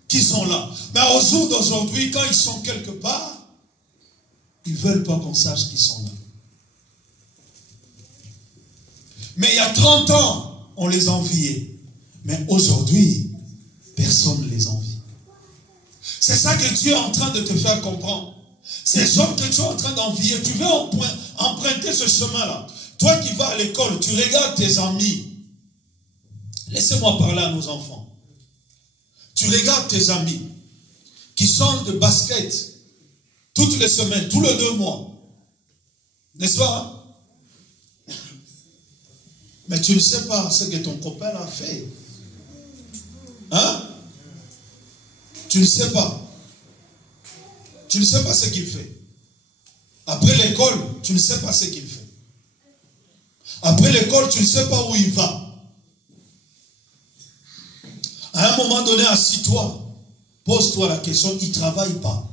qu'ils sont là. Mais au jour d'aujourd'hui, quand ils sont quelque part, ils ne veulent pas qu'on sache qu'ils sont là. Mais il y a 30 ans, on les enviait. Mais aujourd'hui, personne ne les envie. C'est ça que Dieu est en train de te faire comprendre. Ces gens que tu es en train d'envier, tu veux emprunter ce chemin-là. Toi qui vas à l'école, tu regardes tes amis. Laissez-moi parler à nos enfants. Tu regardes tes amis qui changent de basket toutes les semaines, tous les 2 mois. N'est-ce pas? Mais tu ne sais pas ce que ton copain a fait. Hein? Tu ne sais pas. Tu ne sais pas ce qu'il fait. Après l'école, tu ne sais pas ce qu'il fait. Après l'école, tu ne sais pas où il va. À un moment donné, assis-toi. Pose-toi la question, il ne travaille pas.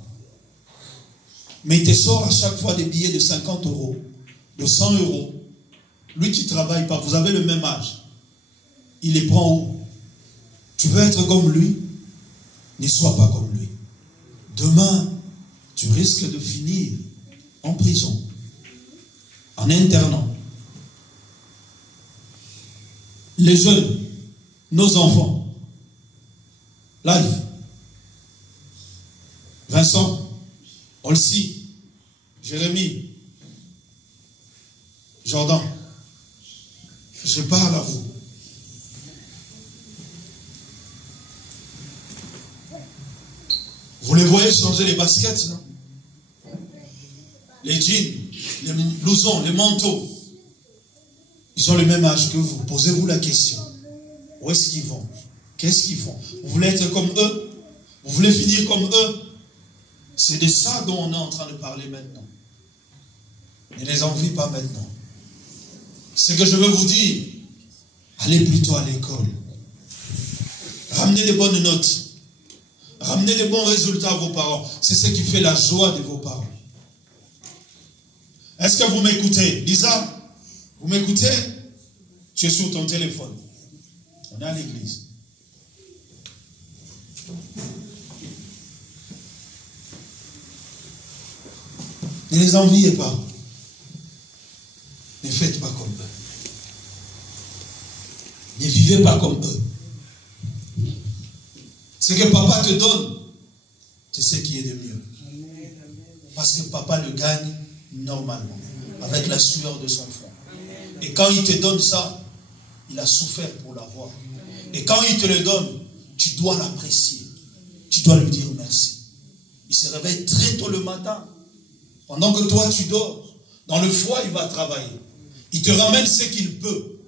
Mais il te sort à chaque fois des billets de 50 €, de 100 €. Lui qui ne travaille pas, vous avez le même âge. Il les prend où? Tu veux être comme lui? Ne sois pas comme lui. Demain, tu risques de finir en prison, en internat. Les jeunes, nos enfants, live, Vincent, Olsi, Jérémie, Jordan, je parle à vous. Vous les voyez changer les baskets, non? Les jeans, les blousons, les manteaux. Ils ont le même âge que vous. Posez-vous la question. Où est-ce qu'ils vont? Qu'est-ce qu'ils font? Vous voulez être comme eux? Vous voulez finir comme eux? C'est de ça dont on est en train de parler maintenant. Ne les envie pas maintenant. Ce que je veux vous dire, allez plutôt à l'école. Ramenez des bonnes notes. Ramenez des bons résultats à vos parents. C'est ce qui fait la joie de vos parents. Est-ce que vous m'écoutez? Lisa, vous m'écoutez? Tu es sur ton téléphone. On est à l'église. Ne les enviez pas. Ne faites pas comme eux. Ne vivez pas comme eux. Ce que papa te donne, c'est ce qui est de mieux. Parce que papa le gagne normalement, avec la sueur de son front. Et quand il te donne ça, il a souffert pour l'avoir. Et quand il te le donne, tu dois l'apprécier. Tu dois lui dire merci. Il se réveille très tôt le matin. Pendant que toi tu dors, dans le foie il va travailler. Il te ramène ce qu'il peut.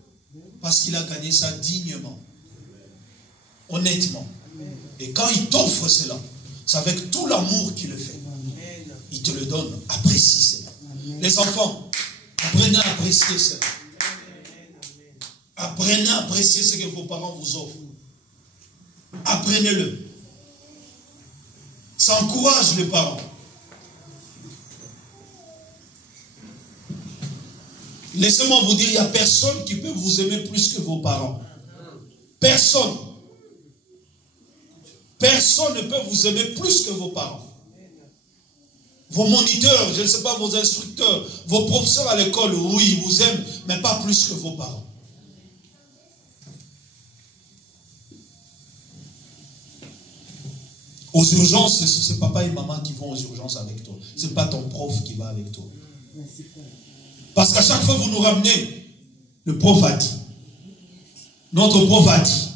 Parce qu'il a gagné ça dignement. Honnêtement. Et quand il t'offre cela, c'est avec tout l'amour qu'il le fait. Il te le donne. Apprécie cela. Les enfants, apprenez à apprécier cela. Apprenez à apprécier ce que vos parents vous offrent. Apprenez-le. Ça encourage les parents. Laissez-moi vous dire, il n'y a personne qui peut vous aimer plus que vos parents. Personne. Personne ne peut vous aimer plus que vos parents. Vos moniteurs, je ne sais pas, vos instructeurs, vos professeurs à l'école, oui, ils vous aiment, mais pas plus que vos parents. Aux urgences, c'est papa et maman qui vont aux urgences avec toi. Ce n'est pas ton prof qui va avec toi. Parce qu'à chaque fois que vous nous ramenez, le prof a dit. Notre prof a dit.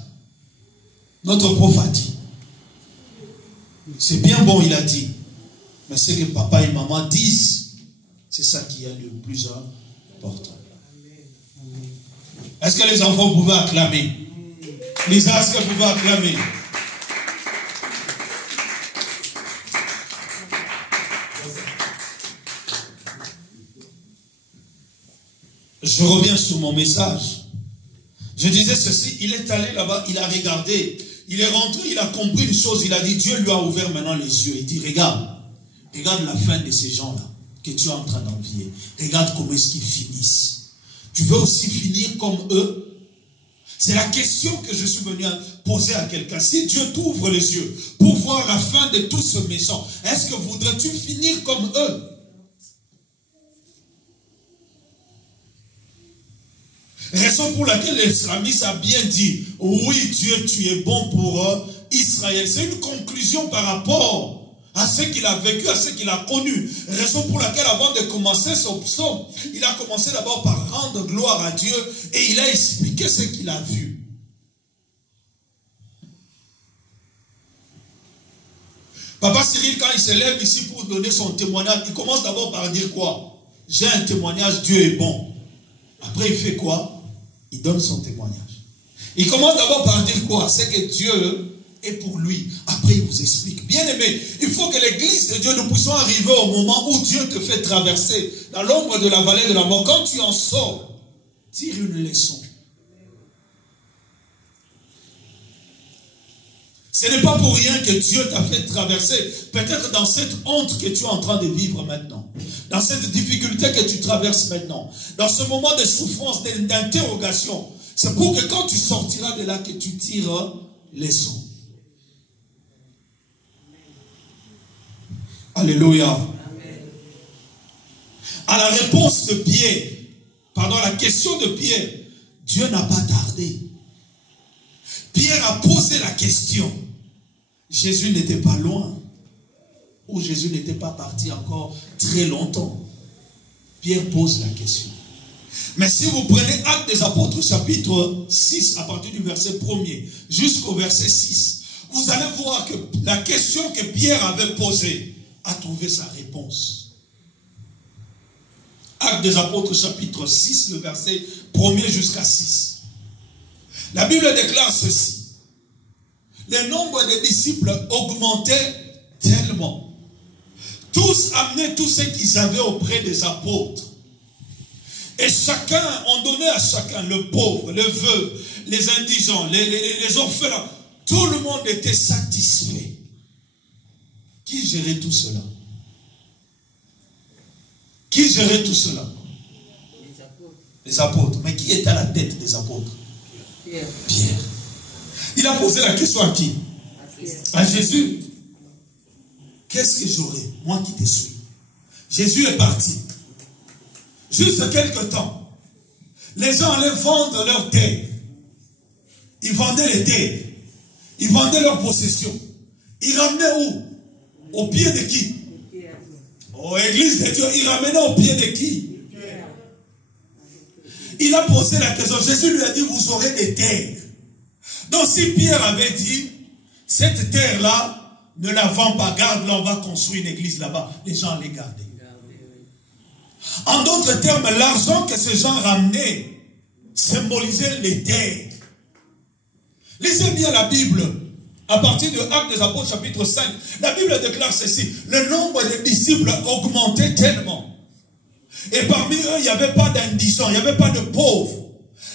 Notre prof a dit. C'est bien bon, il a dit. Mais ce que papa et maman disent, c'est ça qui est le plus important. Est-ce que les enfants pouvaient acclamer? Lisa, est-ce que vous pouvez acclamer? Je reviens sur mon message. Je disais ceci, il est allé là-bas, il a regardé, il est rentré, il a compris une chose, il a dit, Dieu lui a ouvert maintenant les yeux. Il dit, regarde la fin de ces gens-là que tu es en train d'envier. Regarde comment est-ce qu'ils finissent. Tu veux aussi finir comme eux? C'est la question que je suis venu poser à quelqu'un. Si Dieu t'ouvre les yeux pour voir la fin de tout ce méchant, est-ce que voudrais-tu finir comme eux? Raison pour laquelle l'islamiste a bien dit, oui Dieu, tu es bon pour Israël. C'est une conclusion par rapport à ce qu'il a vécu, à ce qu'il a connu. Raison pour laquelle avant de commencer son psaume, il a commencé d'abord par rendre gloire à Dieu et il a expliqué ce qu'il a vu. Papa Cyril, quand il se lève ici pour donner son témoignage, il commence d'abord par dire quoi? J'ai un témoignage, Dieu est bon. Après il fait quoi? Il donne son témoignage. Il commence d'abord par dire quoi? C'est que Dieu est pour lui. Après, il vous explique. Bien aimé, il faut que l'église de Dieu, nous puissions arriver au moment où Dieu te fait traverser dans l'ombre de la vallée de la mort. Quand tu en sors, tire une leçon. Ce n'est pas pour rien que Dieu t'a fait traverser, peut-être dans cette honte que tu es en train de vivre maintenant, dans cette difficulté que tu traverses maintenant, dans ce moment de souffrance, d'interrogation. C'est pour que quand tu sortiras de là, que tu tires leçon. Alléluia. Amen. À la réponse de Pierre, la question de Pierre, Dieu n'a pas tardé. Pierre a posé la question. Jésus n'était pas loin. Ou Jésus n'était pas parti encore très longtemps. Pierre pose la question. Mais si vous prenez Actes des Apôtres chapitre 6, à partir du verset 1er jusqu'au verset 6, vous allez voir que la question que Pierre avait posée a trouvé sa réponse. Actes des Apôtres chapitre 6, le verset 1er jusqu'à 6. La Bible déclare ceci. Le nombre des disciples augmentait tellement. Tous amenaient tout ce qu'ils avaient auprès des apôtres. Et chacun, on donnait à chacun, le pauvre, le veuve, les indigents, les orphelins. Tout le monde était satisfait. Qui gérait tout cela? Qui gérait tout cela? Les apôtres. Les apôtres. Mais qui était à la tête des apôtres? Pierre. Pierre. Il a posé la question à qui? À Jésus. Qu'est-ce que j'aurai, moi qui te suis? Jésus est parti. Juste quelque temps, les gens allaient vendre leurs terres. Ils vendaient les terres. Ils vendaient leurs possessions. Ils ramenaient où? Au pied de qui? Oh, Église de Dieu, ils ramenaient au pied de qui? Il a posé la question. Jésus lui a dit, vous aurez des terres. Donc si Pierre avait dit, cette terre-là, ne la vends pas, garde-la, on va construire une église là-bas, les gens allaient garder. En d'autres termes, l'argent que ces gens ramenaient symbolisait les terres. Lisez bien la Bible. À partir de Actes des Apôtres chapitre 5, la Bible déclare ceci. Le nombre de disciples augmentait tellement. Et parmi eux, il n'y avait pas d'indigents, il n'y avait pas de pauvres.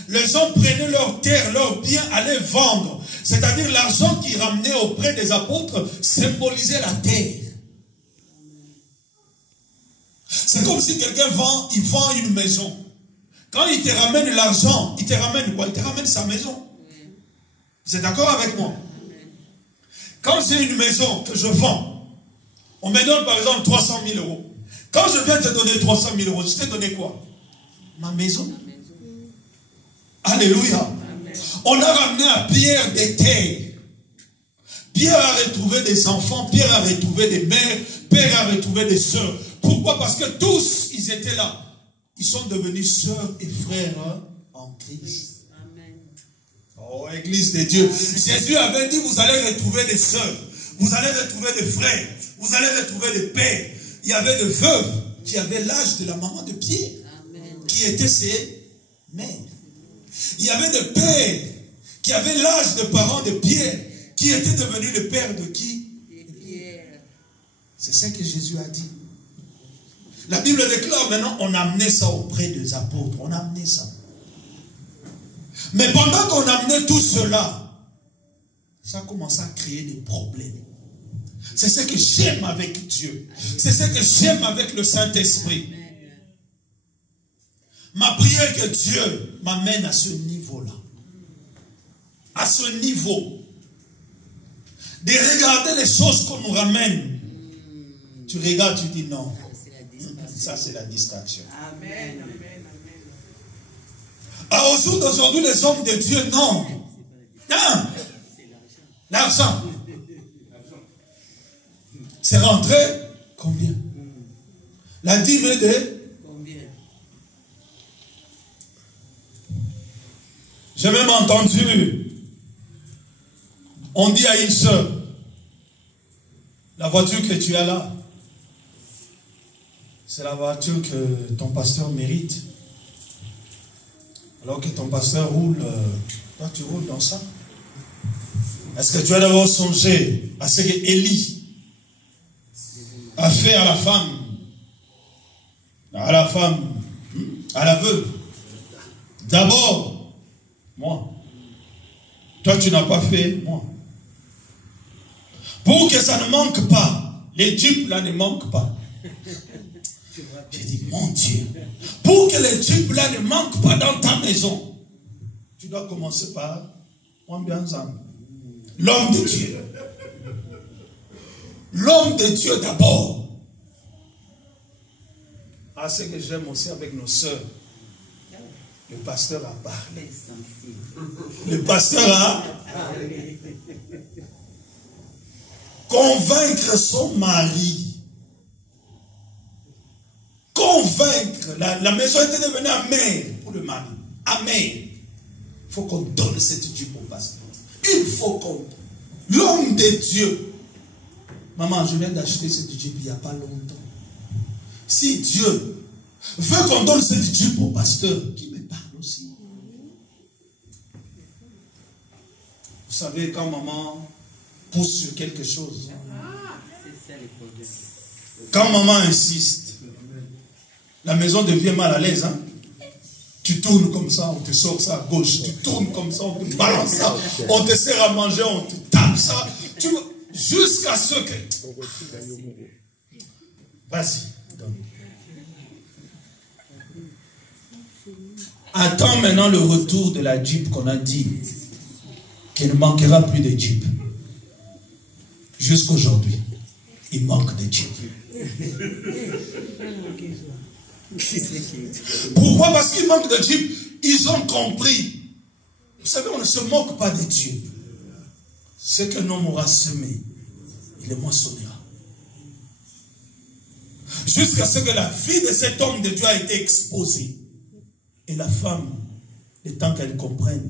Les gens prenaient leurs terres, leurs biens, allaient vendre. C'est-à-dire l'argent qu'ils ramenaient auprès des apôtres symbolisait la terre. C'est comme si quelqu'un vend une maison. Quand il te ramène l'argent, il te ramène quoi? Il te ramène sa maison. Vous êtes d'accord avec moi? Quand j'ai une maison que je vends, on me donne par exemple 300 000 euros. Quand je viens te donner 300 000 euros, je t'ai donné quoi? Ma maison. Alléluia. Amen. On a ramené à Pierre des terres. Pierre a retrouvé des enfants, Pierre a retrouvé des mères, Pierre a retrouvé des sœurs. Pourquoi? Parce que tous, ils étaient là. Ils sont devenus sœurs et frères en Christ. Amen. Oh, Église de Dieu. Jésus avait dit, vous allez retrouver des sœurs, vous allez retrouver des frères, vous allez retrouver des pères. Il y avait des veuves qui avaient l'âge de la maman de Pierre, Amen, qui étaient ses mères. Il y avait des pères qui avaient l'âge de parents de Pierre, qui étaient devenus le père de qui? De Pierre. C'est ce que Jésus a dit. La Bible déclare maintenant, on a amené ça auprès des apôtres. On a amené ça. Mais pendant qu'on amenait tout cela, ça a commencé à créer des problèmes. C'est ce que j'aime avec Dieu. C'est ce que j'aime avec le Saint-Esprit. Ma prière que Dieu m'amène à ce niveau-là. À ce niveau. De regarder les choses qu'on nous ramène. Tu regardes, tu dis non. Ça, c'est la distraction. Amen. Au jour d'aujourd'hui, les hommes de Dieu, non. Non. L'argent. C'est rentré combien? La dîme est de combien? J'ai même entendu, on dit à une sœur, la voiture que tu as là, c'est la voiture que ton pasteur mérite. Alors que ton pasteur roule Toi, tu roules dans ça. Est-ce que tu as d'abord songé à ce que Élie a fait à la femme, à la veuve? D'abord, moi. Toi, tu n'as pas fait, moi. Pour que ça ne manque pas, les dupes là ne manquent pas. J'ai dit, mon Dieu, pour que les dupes là ne manquent pas dans ta maison, tu dois commencer par l'homme de Dieu. L'homme de Dieu d'abord. Ah, ce que j'aime aussi avec nos sœurs, le pasteur a parlé. Le pasteur a convaincre son mari. Convaincre. La maison était devenue amère pour le mari. Amère. Il faut qu'on donne cette jupe au pasteur. Il faut qu'on... L'homme de Dieu. Maman, je viens d'acheter cette jupe il n'y a pas longtemps. Si Dieu veut qu'on donne cette jupe au pasteur, qui me parle aussi. Vous savez, quand maman pousse sur quelque chose, quand maman insiste, la maison devient mal à l'aise. Hein? Tu tournes comme ça, on te sort ça à gauche. Tu tournes comme ça, on te balance ça. On te sert à manger, on te tape ça. Jusqu'à ce que... Vas-y, donne. Attends maintenant le retour de la Jeep qu'on a dit qu'il ne manquera plus de Jeep. Jusqu'aujourd'hui, il manque de Jeep. Pourquoi? Parce qu'il manque de Jeep. Ils ont compris. Vous savez, on ne se moque pas de Dieu. Ce qu'un homme aura semé, il le moissonnera. Jusqu'à ce que la vie de cet homme de Dieu a été exposée. Et la femme, le temps qu'elle comprenne,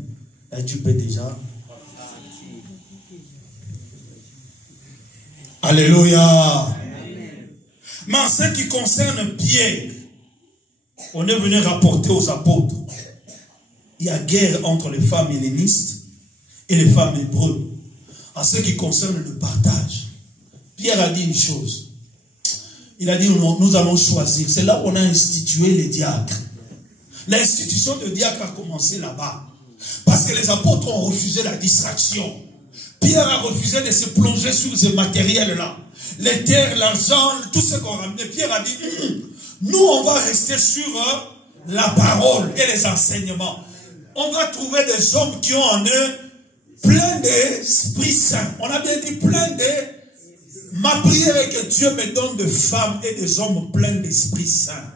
la Jupe est déjà. Alléluia. Mais en ce qui concerne Pierre, on est venu rapporter aux apôtres. Il y a guerre entre les femmes hellénistes et les femmes hébreues. En ce qui concerne le partage, Pierre a dit une chose. Il a dit, nous allons choisir. C'est là où on a institué les diacres. L'institution de diacre a commencé là-bas. Parce que les apôtres ont refusé la distraction. Pierre a refusé de se plonger sur ces matériels-là. Les terres, l'argent, tout ce qu'on ramenait. Pierre a dit, nous on va rester sur la parole et les enseignements. On va trouver des hommes qui ont en eux plein d'Esprit Saint. On a bien dit plein de... Ma prière est que Dieu me donne de femmes et des hommes pleins d'Esprit Saint.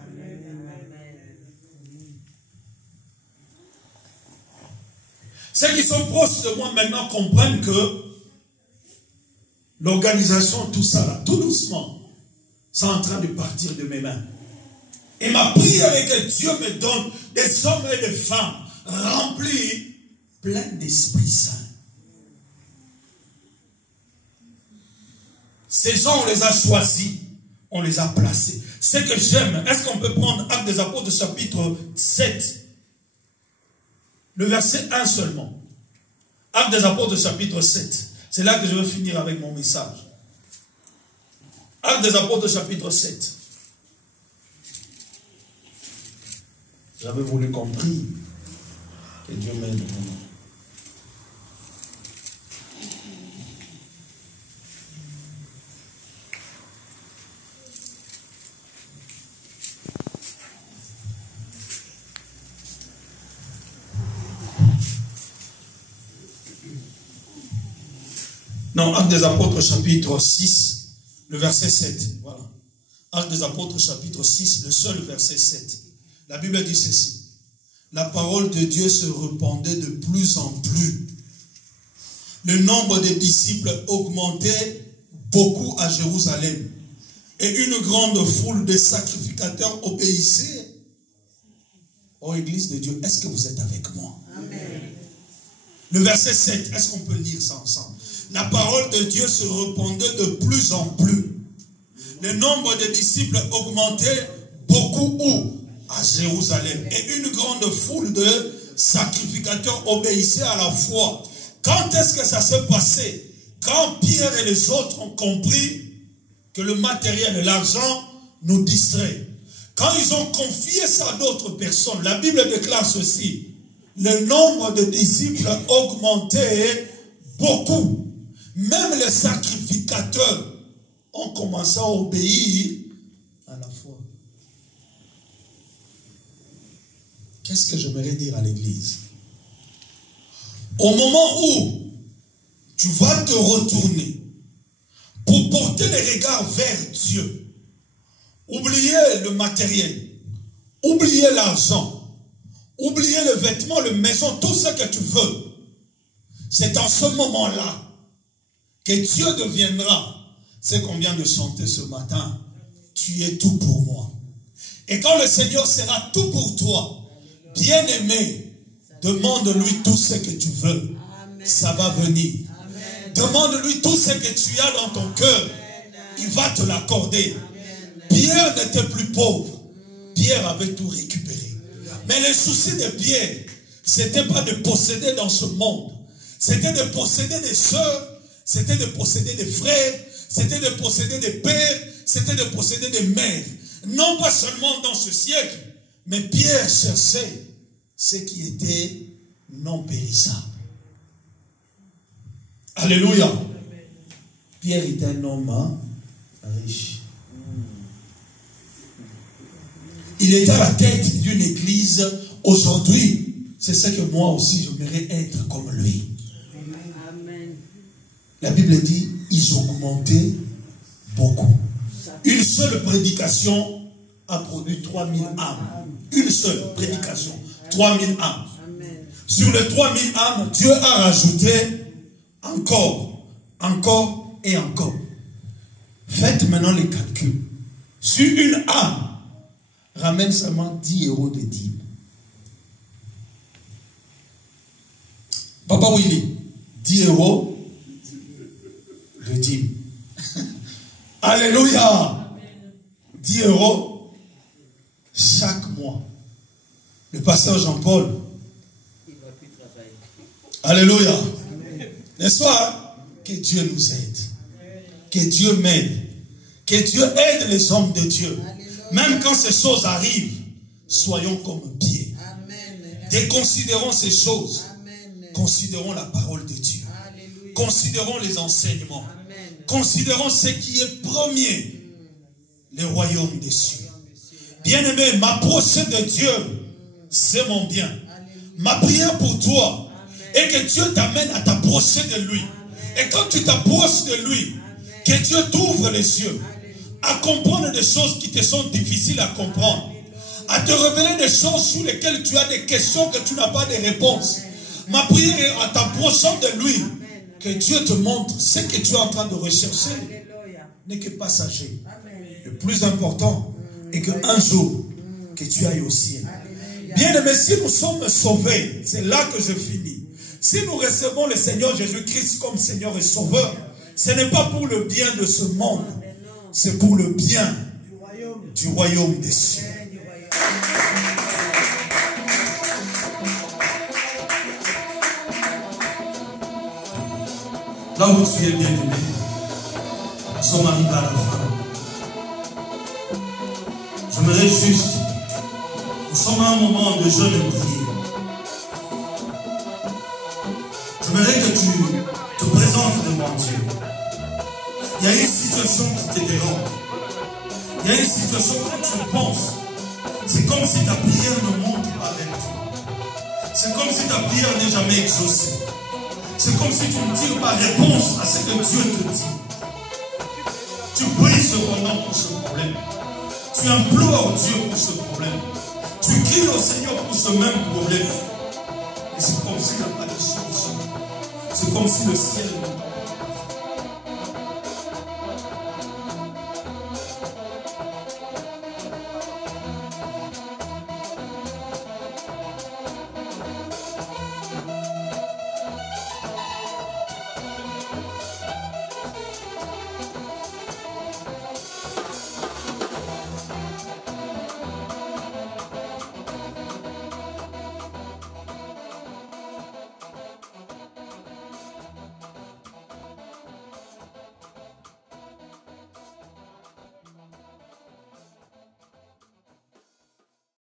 Ceux qui sont proches de moi maintenant comprennent que l'organisation, tout ça là, tout doucement, c'est en train de partir de mes mains. Et ma prière est que Dieu me donne des hommes et des femmes remplis, pleins d'Esprit Saint. Ces gens, on les a choisis, on les a placés. Ce que j'aime, est-ce qu'on peut prendre Actes des Apôtres chapitre 7, le verset 1 seulement. Actes des Apôtres chapitre 7. C'est là que je veux finir avec mon message. Actes des Apôtres chapitre 7. J'avais voulu compris que Dieu m'aide. Non, Actes des Apôtres chapitre 6, le verset 7. Voilà. Actes des Apôtres chapitre 6, le seul verset 7. La Bible dit ceci. La parole de Dieu se répandait de plus en plus. Le nombre des disciples augmentait beaucoup à Jérusalem. Et une grande foule de sacrificateurs obéissait. Oh Église de Dieu, est-ce que vous êtes avec moi? Amen. Le verset 7, est-ce qu'on peut lire ça ensemble? La parole de Dieu se répandait de plus en plus. Le nombre de disciples augmentait beaucoup où? À Jérusalem. Et une grande foule de sacrificateurs obéissaient à la foi. Quand est-ce que ça s'est passé? Quand Pierre et les autres ont compris que le matériel et l'argent nous distraient. Quand ils ont confié ça à d'autres personnes, la Bible déclare ceci: le nombre de disciples augmentait beaucoup. Même les sacrificateurs ont commencé à obéir à la foi. Qu'est-ce que j'aimerais dire à l'église? Au moment où tu vas te retourner pour porter les regards vers Dieu, oubliez le matériel, oubliez l'argent, oubliez le vêtement, le maison, tout ce que tu veux. C'est en ce moment-là que Dieu deviendra ce qu'on vient de chanter ce matin. Tu es tout pour moi. Et quand le Seigneur sera tout pour toi, bien-aimé, demande-lui tout ce que tu veux. Ça va venir. Demande-lui tout ce que tu as dans ton cœur. Il va te l'accorder. Pierre n'était plus pauvre. Pierre avait tout récupéré. Mais le souci de Pierre, c'était pas de posséder dans ce monde. C'était de posséder des sœurs, c'était de posséder des frères, c'était de posséder des pères, c'était de posséder des mères. Non pas seulement dans ce siècle, mais Pierre cherchait ce qui était non périssable. Alléluia. Pierre était un homme riche. Il était à la tête d'une église. Aujourd'hui, c'est ce que moi aussi j'aimerais être comme lui. Amen. La Bible dit, ils augmentaient beaucoup. Une seule prédication a produit 3000 âmes. Une seule prédication, 3000 âmes. Amen. Sur les 3000 âmes, Dieu a rajouté encore et encore. Faites maintenant les calculs. Sur une âme, ramène seulement 10 € de dîme. Papa Willy, 10 € de dîme. Alléluia. 10 € chaque mois. Le pasteur Jean-Paul. Alléluia. N'est-ce pas? Que Dieu nous aide. Que Dieu m'aide. Que Dieu aide les hommes de Dieu. Même quand ces choses arrivent, soyons comme Pierre. Déconsidérons ces choses. Considérons la parole de Dieu. Alléluia. Considérons les enseignements. Amen. Considérons ce qui est premier. Le royaume des cieux. Bien-aimé, m'approcher de Dieu, c'est mon bien. Alléluia. Ma prière pour toi est que Dieu t'amène à t'approcher de lui. Amen. Et quand tu t'approches de lui, amen, que Dieu t'ouvre les yeux. Alléluia. À comprendre des choses qui te sont difficiles à comprendre. Alléluia. À te révéler des choses sur lesquelles tu as des questions que tu n'as pas de réponses. Ma prière est en t'approchant de lui, que Dieu te montre ce que tu es en train de rechercher n'est que passager. Le plus important est qu'un jour, que tu ailles au ciel. Bien aimé, si nous sommes sauvés, c'est là que je finis. Si nous recevons le Seigneur Jésus-Christ comme Seigneur et Sauveur, ce n'est pas pour le bien de ce monde, c'est pour le bien du royaume des cieux. Là où tu es bien aimé, nous sommes arrivés à la fin. J'aimerais juste, nous sommes à un moment de jeûne et prière. J'aimerais que tu te présentes devant Dieu. Il y a une situation qui te dérange. Il y a une situation quand tu le penses. C'est comme si ta prière ne monte pas vers toi. C'est comme si ta prière n'est jamais exaucée. C'est comme si tu ne tires pas réponse à ce que Dieu te dit. Tu pries cependant pour ce problème. Tu implores Dieu pour ce problème. Tu cries au Seigneur pour ce même problème. Et c'est comme s'il n'y a pas de solution. C'est comme si le ciel